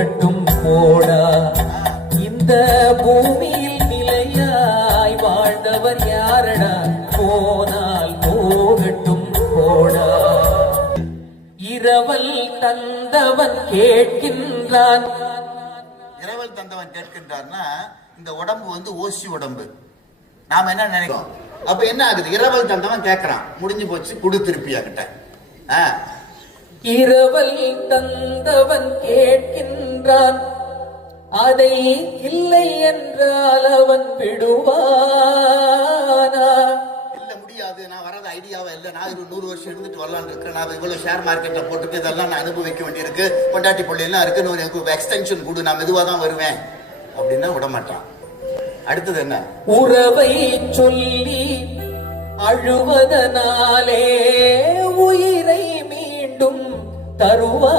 போகட்டும் போடா. இந்த பூமியில் நிலையாய் வாழ்ந்தவர் யாரடா? போனால் போகட்டும் போடா. இரவல் தந்தவன் கேட்கின்றான். இரவல் தந்தவன் கேட்கின்றான்னா இந்த உடம்பு வந்து ஓசி உடம்பு. நாம என்ன நினைக்கிறோம்? அப்ப என்ன ஆகுது? இரவல் தந்தவன் கேட்கிறான், முடிஞ்சு போச்சு, குடு திருப்பியா கிட்ட. இரவல் தந்தவன் கேட்கின்றான், அதை இல்லை என்றால் அவன் விடுவானா? இல்ல முடியாது, நான் வரது ஐடியாவா இல்ல, நான் 100 வருஷம் இருந்துட்டு வரலான்னு இருக்கேன், நான் இவ்வளவு ஷேர் மார்க்கெட்ல போட்டுட்டு இதெல்லாம் நான் அனுபவிக்க வேண்டியிருக்கு, பொண்டாட்டி பிள்ளைலாம் இருக்கு, எனக்கு எக்ஸ்டென்ஷன் கொடு, நான் மெதுவா தான் வருவேன் அப்படின்னா விட மாட்டான். அடுத்தது என்ன? உறவை சொல்லி அழுவதனாலே உயிரை மீண்டும் தருவானா?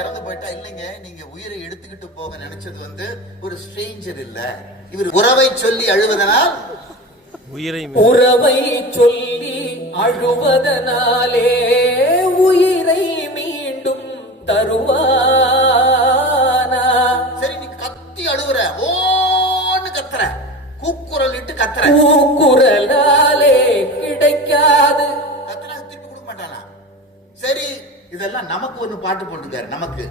இறந்து போயிட்டா இல்லைங்க, நீங்க உயிரை எடுத்துக்கிட்டு போக நினைச்சது வந்து ஒரு ஸ்ட்ரேஞ்சர் இல்ல, இவர் உறவை சொல்லி அழுவதனால் உறவை சொல்லி அழுவதனாலே உயிரை மீண்டும் தருவானா? சரி, நீ கத்தி அழுவுற, ஓன்னு கத்துற, கூக்குரல் இட்டு கத்துற, கூக்குரலாலே கிடைக்காது, கத்துனா திருப்பி கொடுக்க மாட்டானா? சரி, இதெல்லாம் நமக்கு ஒண்ணு பாட்டு போட்டுக்காரு. நமக்கு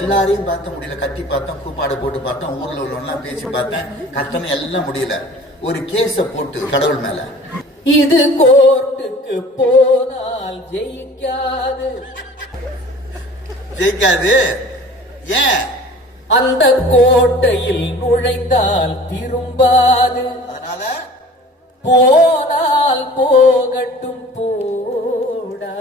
எல்லாரையும் பார்த்த முடியல, கத்தி பார்த்தோம், கூப்பாடு போட்டு பார்த்தோம், ஊர்ல உள்ளவெல்லாம் பேசி பார்த்தேன், கத்தனை எல்லாம் முடியல. ஒரு கேஸ போட்டு கடவுள் மேல, இது கோர்ட்டுக்கு போனால் ஜெயிக்காது. ஜெயிக்காது ஏன்? அந்த கோட்டையில் நுழைந்தால் திரும்பாது. அதனால போனால் போகட்டும் போடா.